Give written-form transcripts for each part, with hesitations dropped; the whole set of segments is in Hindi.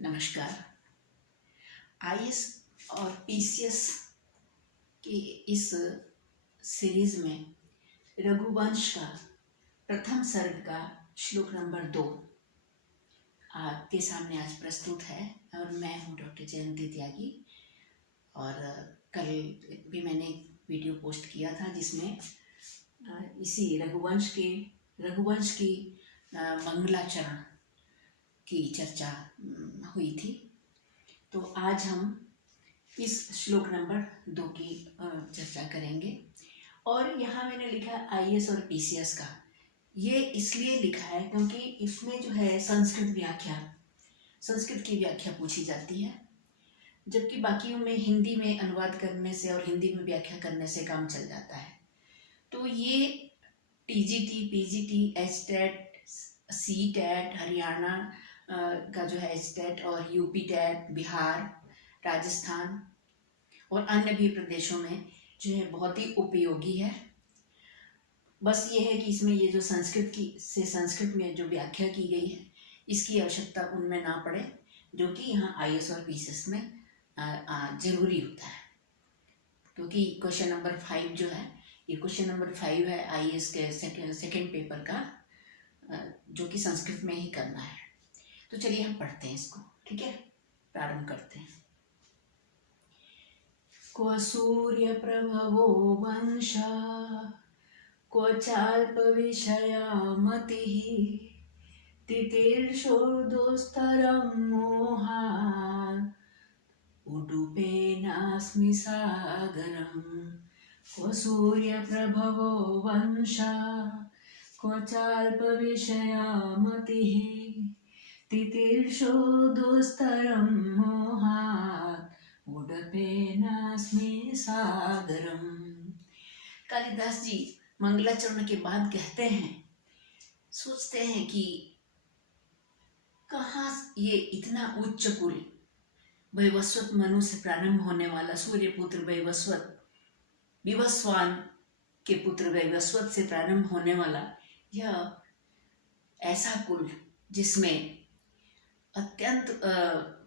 नमस्कार। आईएएस और पीसीएस की इस सीरीज में रघुवंश का प्रथम सर्ग का श्लोक नंबर 2 आपके सामने आज प्रस्तुत है और मैं हूँ डॉक्टर जयंती त्यागी। और कल भी मैंने वीडियो पोस्ट किया था जिसमें इसी रघुवंश की मंगलाचरण की चर्चा हुई थी। तो आज हम इस श्लोक नंबर 2 की चर्चा करेंगे। और यहाँ मैंने लिखा आईएएस और पीसीएस का, ये इसलिए लिखा है क्योंकि इसमें जो है संस्कृत की व्याख्या पूछी जाती है, जबकि बाकियों में हिंदी में अनुवाद करने से और हिंदी में व्याख्या करने से काम चल जाता है। तो ये TGT, PGT, HTET, CTET, Haryana का जो है एचटेट और यूपी टेट, बिहार, राजस्थान और अन्य भी प्रदेशों में जो है बहुत ही उपयोगी है। बस ये है कि इसमें ये जो संस्कृत में जो व्याख्या की गई है इसकी आवश्यकता उनमें ना पड़े, जो कि यहाँ आईएएस और पीसीएस में जरूरी होता है। क्योंकि क्वेश्चन नंबर 5 जो है, ये क्वेश्चन नंबर 5 है आईएएस के सेकेंड पेपर का, जो कि संस्कृत में ही करना है। तो चलिए हम पढ़ते हैं इसको, ठीक है, प्रारंभ करते हैं। क्व सूर्य प्रभवो वंशा, क्व चाल्प विषया मतिः, तितिर्षोर्दोस्तरं मोहात्, उडुपेनास्मि सागरम्। क्व सूर्य प्रभवो वंशा, क्व चाल्प विषया मतिः, तितिर्षोर्दोस्तरं मोहात्, उडुपेनास्मि सागरम्। कालिदास जी मंगलाचरण के बाद कहते हैं, सोचते हैं कि कहाँ ये इतना उच्च कुल, वैवस्वत मनु से प्रारंभ होने वाला सूर्यपुत्र विवस्वान के पुत्र वैवस्वत से प्रारंभ होने वाला यह ऐसा कुल जिसमें अत्यंत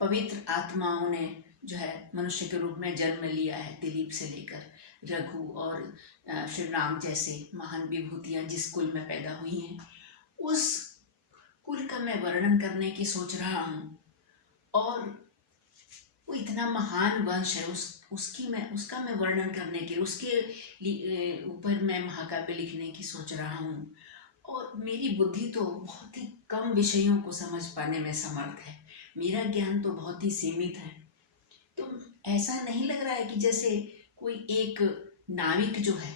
पवित्र आत्माओं ने जो है मनुष्य के रूप में जन्म लिया है। दिलीप से लेकर रघु और श्री राम जैसे महान विभूतियां जिस कुल में पैदा हुई हैं, उस कुल का मैं वर्णन करने की सोच रहा हूँ। और वो इतना महान वंश है, उसका मैं वर्णन करने की, उसके ऊपर मैं महाकाव्य लिखने की सोच रहा हूँ। और मेरी बुद्धि तो बहुत ही कम विषयों को समझ पाने में समर्थ है, मेरा ज्ञान तो बहुत ही सीमित है। तो ऐसा नहीं लग रहा है कि जैसे कोई एक नाविक जो है,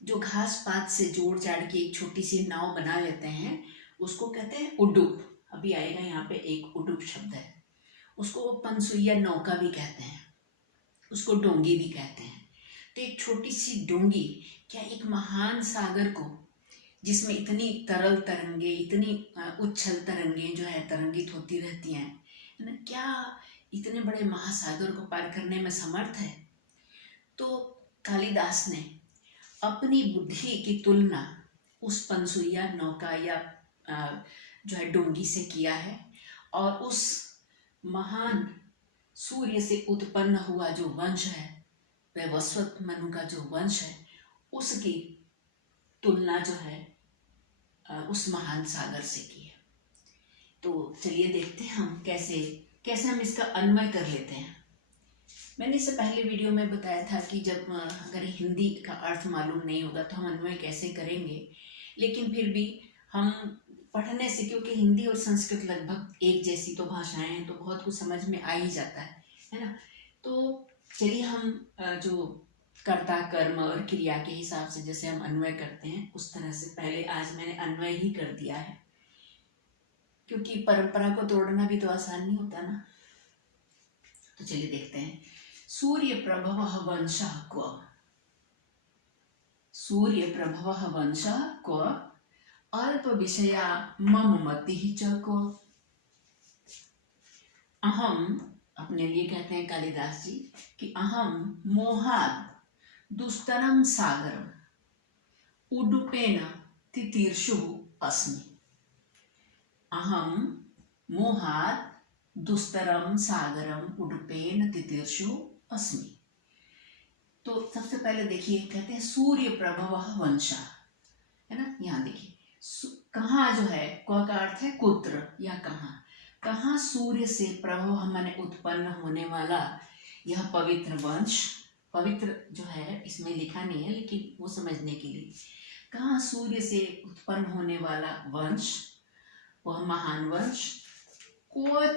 जो घास पात से जोड़ जाड़ के एक छोटी सी नाव बना लेते हैं, उसको कहते हैं उड्डुप। अभी आएगा यहाँ पे एक उड्डुप शब्द है। उसको वो पनसुइया नौका भी कहते हैं, उसको डोंगी भी कहते हैं। तो एक छोटी सी डोंगी क्या एक महान सागर को, जिसमें इतनी तरल तरंगे, इतनी उच्छल तरंगे जो है तरंगित होती रहती हैं, है ना, क्या इतने बड़े महासागर को पार करने में समर्थ है? तो कालिदास ने अपनी बुद्धि की तुलना उस पनसुइया नौका या जो है डोंगी से किया है, और उस महान सूर्य से उत्पन्न हुआ जो वंश है, वैवस्वत मनु का जो वंश है, उसकी तुलना जो है उस महान सागर से की है। तो चलिए देखते हैं हम कैसे हम इसका अन्वय कर लेते हैं। मैंने इससे पहले वीडियो में बताया था कि जब अगर हिंदी का अर्थ मालूम नहीं होगा तो हम अन्वय कैसे करेंगे, लेकिन फिर भी हम पढ़ने से, क्योंकि हिंदी और संस्कृत लगभग एक जैसी तो भाषाएं हैं, तो बहुत कुछ समझ में आ ही जाता है ना। तो चलिए हम जो कर्ता, कर्म और क्रिया के हिसाब से जैसे हम अन्वय करते हैं उस तरह से पहले आज मैंने अन्वय ही कर दिया है, क्योंकि परंपरा को तोड़ना भी तो आसान नहीं होता ना। तो चलिए देखते हैं। सूर्य प्रभवः वंशः क्व, सूर्य प्रभवः वंशः क्व, अल्प विषया मम मतिः च क्व। अहम, अपने लिए कहते हैं कालिदास जी कि अहम मोहात् दुस्तरम सागरम उडुपेन तितीर्षुः अस्मि। अहम मोहात् दुस्तरम सागरम उडुपेन तितीर्षु अस्मि। तो सबसे पहले देखिए, कहते हैं सूर्य प्रभवः वंशः, है ना। यहाँ देखिए कहाँ जो है, क का अर्थ है कुत्र या कहाँ, कहाँ सूर्य से प्रभव माने उत्पन्न होने वाला यह पवित्र वंश, पवित्र जो है इसमें लिखा नहीं है लेकिन वो समझने के लिए, कहाँ सूर्य से उत्पन्न होने वाला वंश, वह महान वंश, को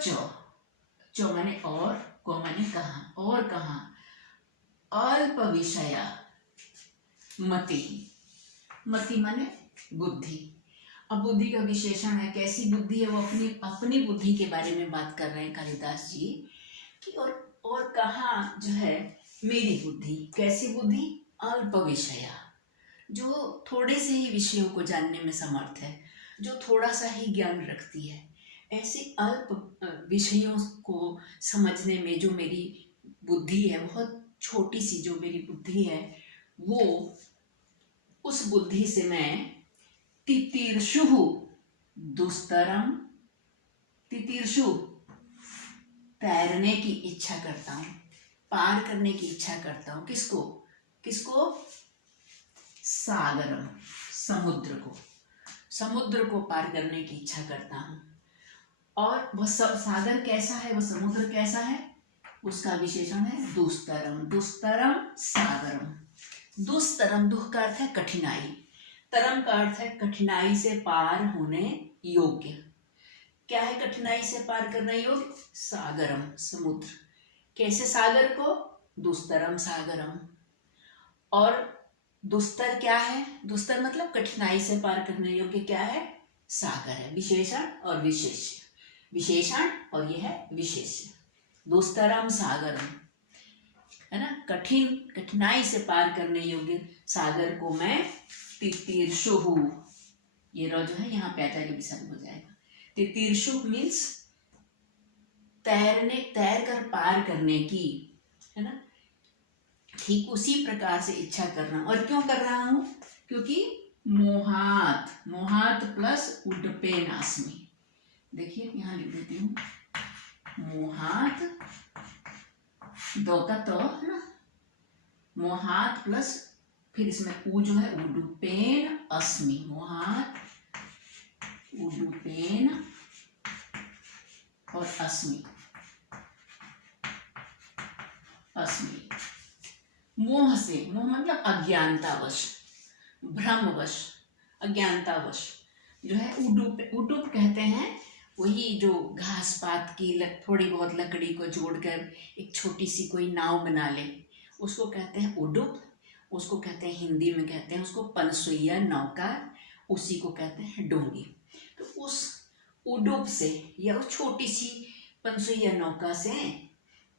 चो माने और, को माने कहाँ, और कहाँ, अल्प विषया मति, मति माने बुद्धि। अब बुद्धि का विशेषण है, कैसी बुद्धि है, वो अपनी अपनी बुद्धि के बारे में बात कर रहे हैं कालिदास जी कि और कहाँ जो है मेरी बुद्धि, कैसी बुद्धि, अल्प विषया, जो थोड़े से ही विषयों को जानने में समर्थ है, जो थोड़ा सा ही ज्ञान रखती है, ऐसे अल्प विषयों को समझने में जो मेरी बुद्धि है, बहुत छोटी सी जो मेरी बुद्धि है, वो उस बुद्धि से मैं तितीर्षु दुस्तरम, तितीर्षु तैरने की इच्छा करता हूँ, पार करने की इच्छा करता हूँ, किसको, किसको, सागरम, समुद्र को, समुद्र को पार करने की इच्छा करता हूँ। और वह सागर कैसा है, वह समुद्र कैसा है, उसका विशेषण है दुस्तरम, दुस्तरम सागरम। दुस्तरम, दुख का अर्थ है कठिनाई, तरम का अर्थ है कठिनाई से पार होने योग्य। क्या है कठिनाई से पार करना योग्य, सागरम, समुद्र। कैसे सागर को, दुस्तरम सागरम। और दुस्तर क्या है, दुस्तर मतलब कठिनाई से पार करने योग्य क्या है, सागर है। विशेषण और विशेष्य, विशेषण और यह है विशेष्य। दुस्तरम सागरम, है ना, कठिनाई से पार करने योग्य सागर को मैं तितीर्षु, ये रो जो है यहाँ पे आ जाएगा, विसर्ग हो जाएगा। तितीर्षु मीन्स तैरने, तैर कर पार करने की, है ना। ठीक उसी प्रकार से इच्छा करना। और क्यों कर रहा हूं, क्योंकि मोहात, मोहात प्लस उड्डपेनास्मि, देखिए यहाँ लिख देती हूँ, मोहात, दो का तो है ना, मोहात प्लस फिर इसमें उ जो है उडुपेन अस्मि, मोहात उडुपेन और अस्मि, अस्मि। मोह से, मोह मतलब अज्ञानतावश, भ्रमवश, अज्ञानतावश जो है उडुप, उडुप कहते हैं वही जो घास पात की थोड़ी बहुत लकड़ी को जोड़कर एक छोटी सी कोई नाव बना ले, उसको कहते हैं उडुप। उसको कहते हैं, हिंदी में कहते हैं उसको पनसुइया नौका, उसी को कहते हैं डोंगी। तो उस उडुप से या उस छोटी सी पनसुइया नौका से,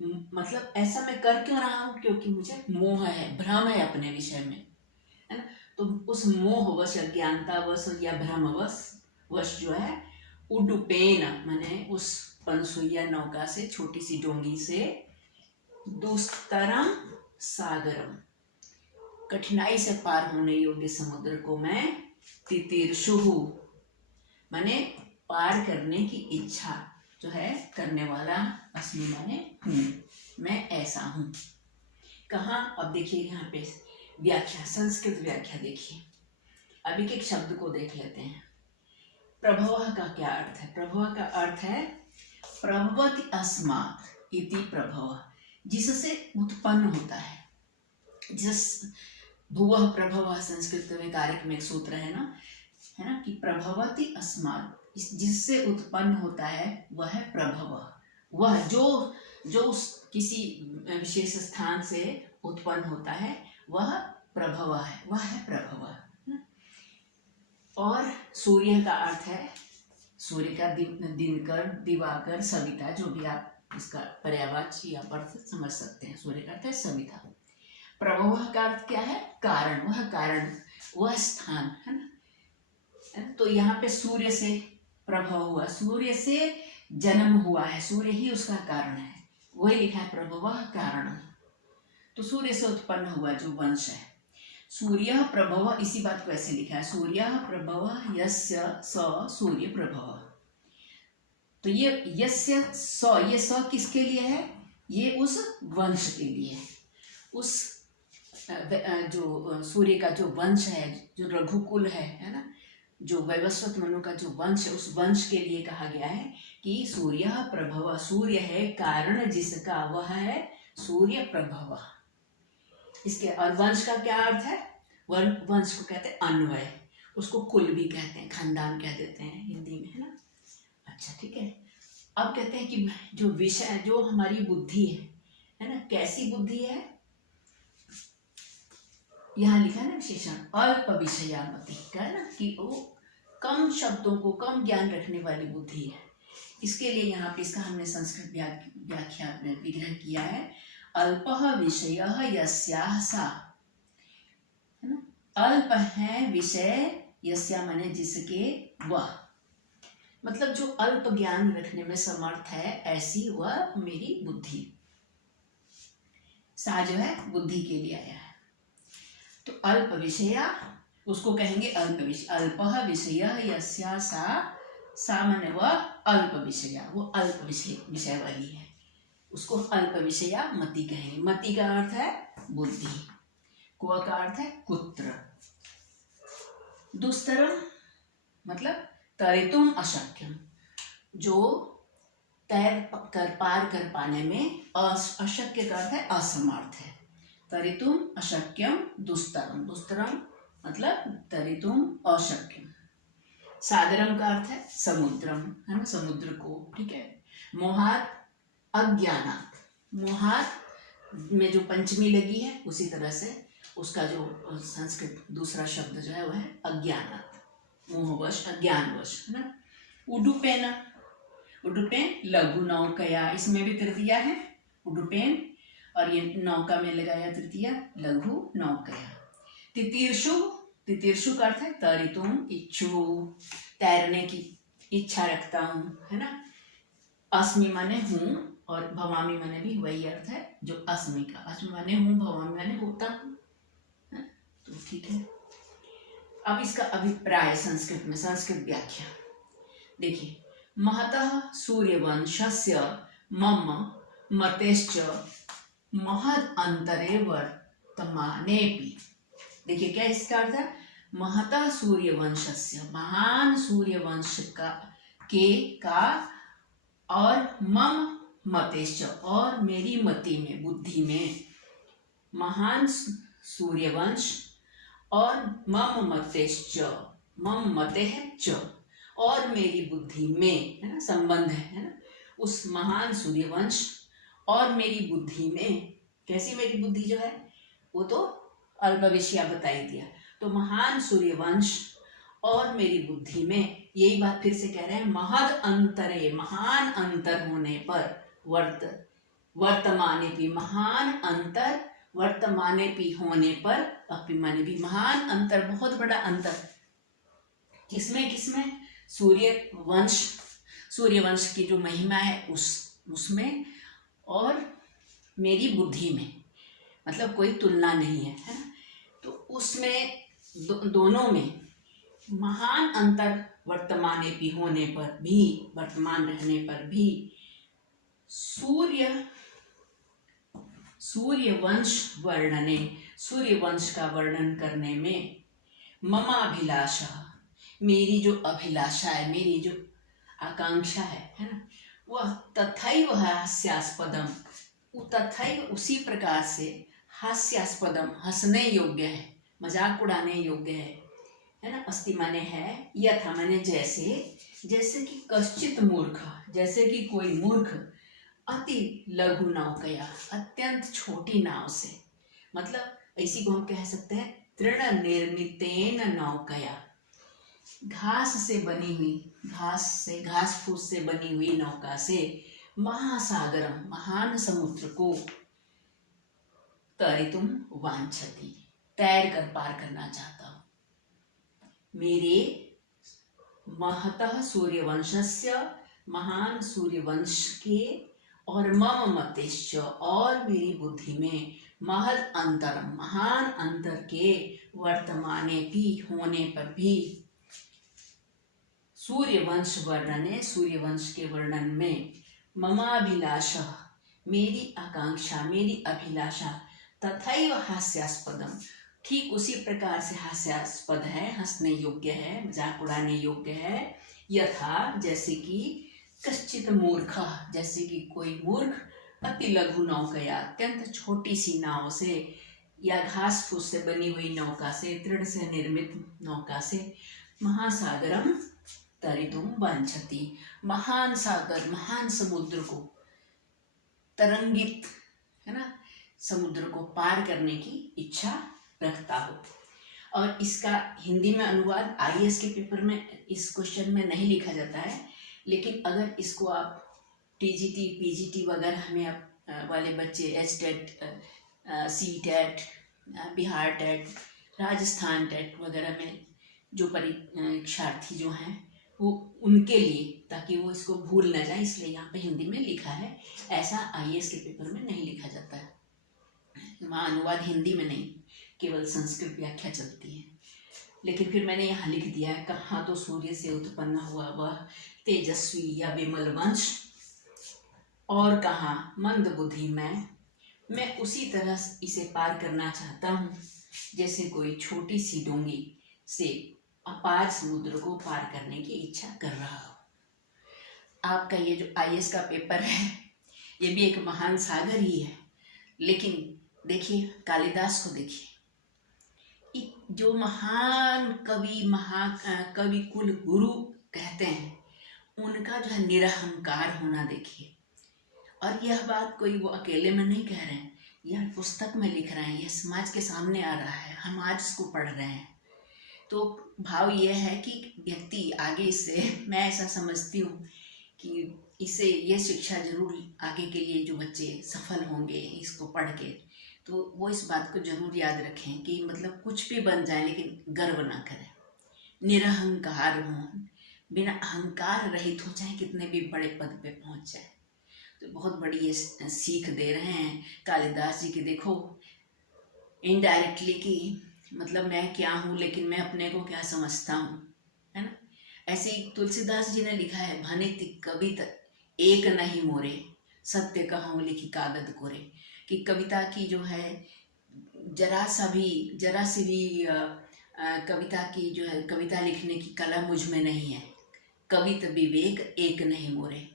मतलब ऐसा मैं कर क्यों रहा हूँ, क्योंकि मुझे मोह है, भ्रम है अपने विषय में, है ना। तो उस मोहवश, अज्ञानतावश या भ्रमवश जो है, उडुपेन माने उस पनसुइया नौका से, छोटी सी डोंगी से, दुस्तरम सागरम, कठिनाई से पार होने योग्य समुद्र को मैं तितीर्षु माने पार करने की इच्छा जो है करने वाला, अस्मि माने हूँ, मैं ऐसा हूँ। कहाँ, अब देखिए यहाँ पे व्याख्या, संस्कृत व्याख्या देखिए। अभी के एक शब्द को देख लेते हैं। प्रभव का क्या अर्थ है, प्रभव का अर्थ है प्रभवति अस्मात् इति प्रभव, जिससे उत्पन्न होता है, जिस भुवः प्रभव, संस्कृत में कारक में एक सूत्र है ना, कि प्रभवति अस्मात्, जिससे उत्पन्न होता है वह है प्रभव। वह जो किसी विशेष स्थान से उत्पन्न होता है वह प्रभव है, वह है प्रभव। और सूर्य का अर्थ है, सूर्य का दिनकर, दिवाकर, सविता, जो भी आप इसका पर्यायवाची या अर्थ समझ सकते हैं। सूर्य का अर्थ है सविता। प्रभव का अर्थ क्या है, कारण, वह कारण, वह स्थान, है ना। तो यहाँ पे सूर्य से प्रभव हुआ, सूर्य से जन्म हुआ है, सूर्य ही उसका कारण है, वही लिखा है प्रभव कारण। तो सूर्य से उत्पन्न हुआ जो वंश है, सूर्य प्रभव, इसी बात को ऐसे लिखा है, सूर्य प्रभव यस्य स सूर्य प्रभव। तो ये यस्य स, ये स किसके लिए है? ये उस वंश के लिए है। उस जो सूर्य का जो वंश है, जो रघुकुल है ना, जो वैवस्वत मनु का जो वंश है, उस वंश के लिए कहा गया है कि सूर्य प्रभव, सूर्य है कारण जिसका, वह है सूर्य प्रभव। इसके और वंश का क्या अर्थ है? वंश को कहते हैं अन्वय, उसको कुल भी कहते हैं, खानदान कह देते हैं हिंदी में, है ना। अच्छा ठीक है। अब कहते हैं कि जो विषय, जो हमारी बुद्धि है ना, कैसी बुद्धि है? यहाँ लिखा है ना विशेषण अल्प विषयामति, क्या है ना कि वो कम शब्दों को, कम ज्ञान रखने वाली बुद्धि है। इसके लिए यहाँ पे इसका हमने संस्कृत व्याख्या में विग्रह किया है, अल्पः विषयः यस्याः सा, है ना। अल्प है विषय, यस्या माने जिसके, वह, मतलब जो अल्प ज्ञान रखने में समर्थ है, ऐसी वह मेरी बुद्धि। सा जो है बुद्धि के लिए आया है। तो अल्प विषया, उसको कहेंगे अल्प विषय। अल्पः विषयः यस्या सा, सा माने वह अल्प विषया, वो अल्प विषय वाली है, उसको अल्प विषया मति कहेंगे। मति का अर्थ है बुद्धि, क्व का अर्थ है कुत्र। दुस्तरम मतलब तरितुम अशक्यम, जो तैर कर पार कर पाने में अशक्य का अर्थ है असमर्थ है। तरितुम अशक्यम दुस्तरम, दुस्तरम मतलब तरितुम अशक्यम। सागरम का अर्थ है समुद्रम, है ना, समुद्र को, ठीक है। मोहात अज्ञानात, मोहात में जो पंचमी लगी है उसी तरह से उसका जो संस्कृत दूसरा शब्द जो है वह है अज्ञानात, मोहवश, अज्ञानवश, है ना। उडुपेन, उडुपेन लघु नौकया, इसमें भी तृतीया है उडुपेन, और ये नौका में लगाया तृतीया, लघु नौकया। तितीर्षु, तितीर्षु का अर्थ है तरितुम इच्छु, तैरने की इच्छा रखता हूँ, है ना। अस्मि माने हूँ, और भवामी माने भी वही अर्थ है जो अस्मि का, अस्मि माने हूँ, भवामी माने होता हूँ, तो ठीक है। अब इसका अभिप्राय संस्कृत में, संस्कृत व्याख्या देखिए। महतः सूर्यवंशस्य मम मतेश्च महद अंतरे वर्तमानेपि, देखिए क्या इसका अर्थ है। महतः सूर्यवंशस्य, महान सूर्यवंश का और मम मतेश्च, और मेरी मति में, बुद्धि में, महान सूर्यवंश और मम मतेश्च, मम मते च, और मेरी बुद्धि में, है ना, संबंध है ना, उस महान सूर्यवंश और मेरी बुद्धि में। कैसी मेरी बुद्धि जो है, वो तो अल्पविषया बताई दिया। तो महान सूर्यवंश और मेरी बुद्धि में, यही बात फिर से कह रहे हैं, महद अंतरे, महान अंतर होने पर, वर्तमाने भी, महान अंतर वर्तमाने भी होने पर, अपि माने भी, महान अंतर, बहुत बड़ा अंतर, किसमें किसमें? सूर्यवंश, सूर्यवंश की जो महिमा है उसमें, और मेरी बुद्धि में, मतलब कोई तुलना नहीं है, है ना। तो उसमें दोनों में महान अंतर वर्तमाने भी होने पर भी, वर्तमान रहने पर भी, सूर्यवंश वर्णने, सूर्यवंश का वर्णन करने में, ममाभिलाषा, मेरी जो अभिलाषा है, मेरी जो आकांक्षा है ना, वह तथैव हास्यास्पदम, तथैव उसी प्रकार से, हास्यास्पदम हंसने योग्य है, मजाक उड़ाने योग्य है ना। अस्ति माने है, यथा माने जैसे, जैसे कि कश्चित मूर्ख, जैसे कि कोई मूर्ख, अति लघु नौकया, अत्यंत छोटी नाव से, मतलब इसी को हम कह सकते हैं तृण निर्मितेन नौकया, घास से बनी हुई, घास फूस से बनी हुई नौका से, महासागरम, महान समुद्र को, तरितुम वांछति, तैर कर पार करना चाहता हूँ। मेरे महतः सूर्यवंशस्य, महान सूर्यवंश के, और मम मतेश्च, और मेरी बुद्धि में, महद अंतरम, महान अंतर के, वर्तमाने भी, होने पर भी, सूर्यवंश वर्णने, सूर्यवंश के वर्णन में ममाभिलाषः, मेरी आकांक्षा, मेरी अभिलाषा, तथैव हास्यास्पदम, ठीक उसी प्रकार से हास्यास्पद है, हंसने योग्य है, मजाक उड़ाने योग्य है। यथा, जैसे कि कश्चित मूर्ख, जैसे कि कोई मूर्ख अति लघु नौकया, अत्यंत छोटी सी नाव से या घास फूस से बनी हुई नौका से, तृण से निर्मित नौका से महासागरम तरितुम वांछति, महान सागर, महान समुद्र को, तरंगित, है ना, समुद्र को पार करने की इच्छा रखता हो। और इसका हिंदी में अनुवाद आईएएस के पेपर में इस क्वेश्चन में नहीं लिखा जाता है, लेकिन अगर इसको आप टीजीटी, पीजीटी वगैरह में आप वाले बच्चे, HTET, CTET, Bihar TET, Rajasthan TET वगैरह में जो परीक्षार्थी जो हैं, वो उनके लिए, ताकि वो इसको भूल न जाए, इसलिए यहाँ पे हिंदी में लिखा है। ऐसा आईएएस के पेपर में नहीं लिखा जाता है, वहाँ अनुवाद हिंदी में नहीं, केवल संस्कृत व्याख्या चलती है। लेकिन फिर मैंने यहाँ लिख दिया है, कहाँ तो सूर्य से उत्पन्न हुआ वह तेजस्वी या विमल वंश, और कहाँ मंद बुद्धि मैं उसी तरह इसे पार करना चाहता हूँ जैसे कोई छोटी सी डोंगी से अपार समुद्र को पार करने की इच्छा कर रहा हो। आपका ये जो आईएएस का पेपर है, ये भी एक महान सागर ही है। लेकिन देखिए, कालिदास को देखिए, जो महान कवि, महाकवि कुल गुरु कहते हैं, उनका जो है निरहंकार होना देखिए। और यह बात कोई वो अकेले में नहीं कह रहे हैं, यह पुस्तक में लिख रहे हैं, यह समाज के सामने आ रहा है, हम आज इसको पढ़ रहे हैं। तो भाव यह है कि व्यक्ति आगे इससे, मैं ऐसा समझती हूँ कि इससे ये शिक्षा जरूर आगे के लिए जो बच्चे सफल होंगे इसको पढ़ के, तो वो इस बात को जरूर याद रखें कि मतलब कुछ भी बन जाए लेकिन गर्व ना करें, निरहंकार हों, बिना अहंकार रहित हो, चाहे कितने भी बड़े पद पे पहुंच जाए। तो बहुत बड़ी ये सीख दे रहे हैं कालिदास जी की। देखो इनडायरेक्टली कि मतलब मैं क्या हूँ, लेकिन मैं अपने को क्या समझता हूँ, है ना। ऐसे ही तुलसीदास जी ने लिखा है, भनित कविता एक नहीं मोरे, सत्य कहूँ लिखी कागद कोरे, कि कविता की जो है जरा सी भी कविता की जो है, कविता लिखने की कला मुझ में नहीं है। कवित विवेक एक नहीं मोरे,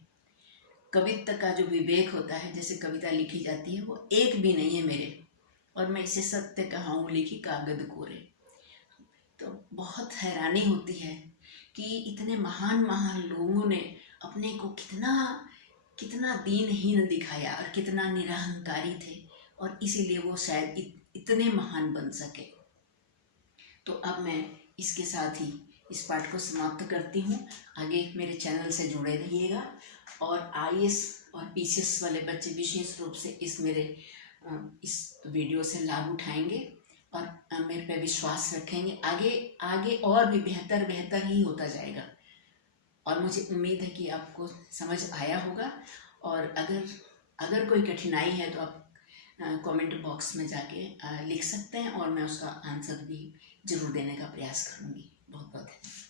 कवित्व का जो विवेक होता है, जैसे कविता लिखी जाती है, वो एक भी नहीं है मेरे, और मैं इसे सत्य कहाऊँ लिखी कागद कोरे। तो बहुत हैरानी होती है कि इतने महान महान लोगों ने अपने को कितना दीनहीन दिखाया और कितना निरहंकारी थे, और इसीलिए वो शायद इतने महान बन सके। तो अब मैं इसके साथ ही इस पाठ को समाप्त करती हूँ। आगे मेरे चैनल से जुड़े रहिएगा, और आईएएस और पीसीएस वाले बच्चे विशेष रूप से इस वीडियो से लाभ उठाएंगे और मेरे पे विश्वास रखेंगे। आगे और भी बेहतर ही होता जाएगा, और मुझे उम्मीद है कि आपको समझ आया होगा। और अगर कोई कठिनाई है तो आप कमेंट बॉक्स में जाके लिख सकते हैं, और मैं उसका आंसर भी जरूर देने का प्रयास करूँगी। बहुत बहुत धन्यवाद।